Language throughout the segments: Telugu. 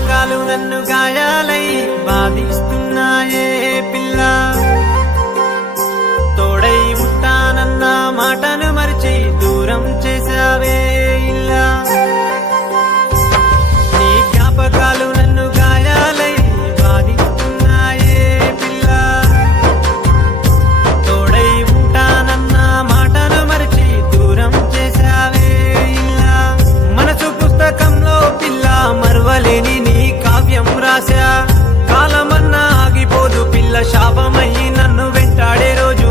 జ్ఞాపకాలు నన్ను గాయాలై బాధిస్తున్నాయే పిల్ల. తోడై ఉంటానన్న మాటను మరిచి దూరం చేశావే ఇల్లా. నీ జ్ఞాపకాలు నన్ను గాయాలై బాధిస్తున్నాయే పిల్ల. తోడై ఉంటానన్న మాటను మరిచి దూరం చేశావే ఇల్లా. మనసు పుస్తకంలో పిల్ల మరువలేని నీ కావ్యం రాశా. కాలమన్నా ఆగిపోదు పిల్ల, శాపమయ్యి నన్ను వెంటాడే రోజు.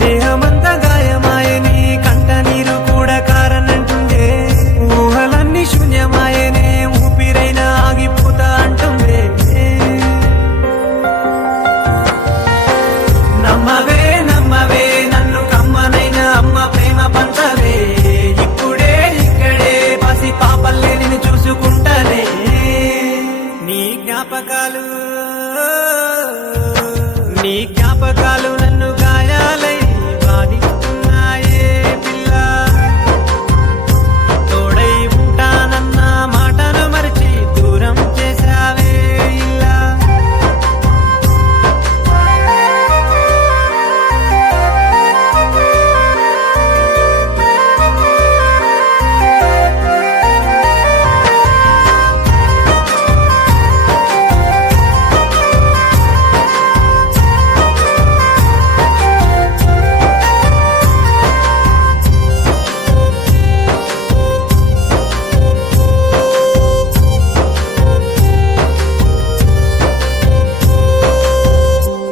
దేహమంతా గాయమాయని కంట నీరు కూడా కారనంటుండే. ఊహలన్నీ శూన్యమాయనే, ఊపిరైనా ఆగిపోతా అంటుండే. నమ్మవే నమ్మవే నన్ను కమ్మనైన అమ్మ ప్రేమ పంచవే. ఇప్పుడే ఇక్కడే పసి పాపల్లే నిన్ను చూసుకుంటానే. నీ జ్ఞాపకాలు నన్ను గాయాలై బాధిస్తున్నాయే పిల్ల. తోడై ఉంటానన్న మాటను మరిచి దూరం చేశావే ఇల్లా.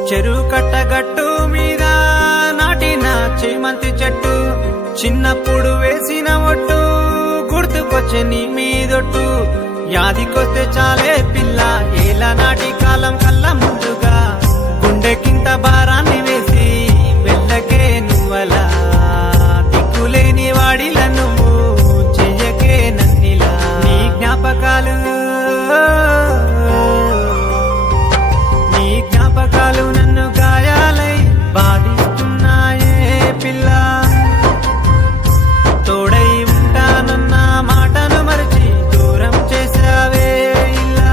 చెరువు కట్టగట్టు మీద నాటిన చేమంతి చెట్టు, చిన్నప్పుడు వేసిన ఒట్టు గుర్తుకొచ్చే నీ మీదొట్టు. యాదికొస్తే చాలే పిల్ల ఏళ్ళ నాటి కాలం కళ్ళ ముందుగా. గుండెకింత భారాన్ని వేసి వెళ్ళకే నువ్వలా. దిక్కులేని వాడిలా నువ్వు చెయ్యకే నన్నిలా. నీ జ్ఞాపకాలు నన్ను గాయాలై బాధిస్తున్నాయే పిల్ల. తోడై ఉంటానన్న మాటను మరిచి దూరం చేశావే ఇల్లా.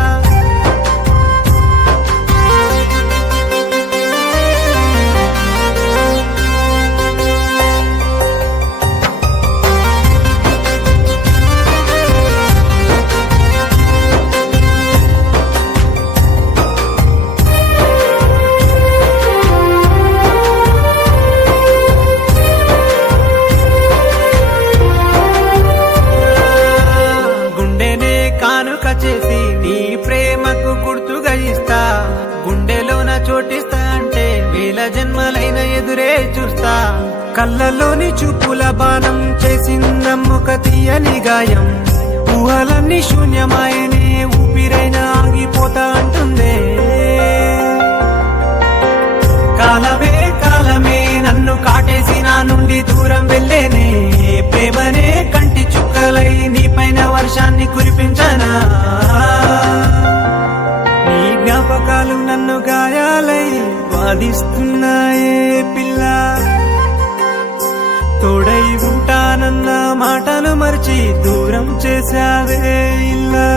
చేసి నీ ప్రేమకు గుర్తుగా ఇస్తా. గుండెలోన చోటిస్తా అంటే వేల జన్మలైన ఎదురే చూస్తా. కళ్ళలోని చూపుల బాణం చేసిందమ్మొక తీయని గాయం. ఊహలన్నీ శూన్యమాయనే, ఊపిరైనా ఆగిపోతా అంటుందే. కాలమే నన్ను కాటేసి నా నుండి దూరం వెళ్ళేనే. ప్రేమనే కంటి చుక్కలై నీ పైన వర్షాన్ని కురిపించనా. నీ జ్ఞాపకాలు నన్ను గాయాలై బాధిస్తున్నాయే పిల్ల. తోడై ఉంటానన్న మాటను మరిచి దూరం చేశావే ఇల్లా.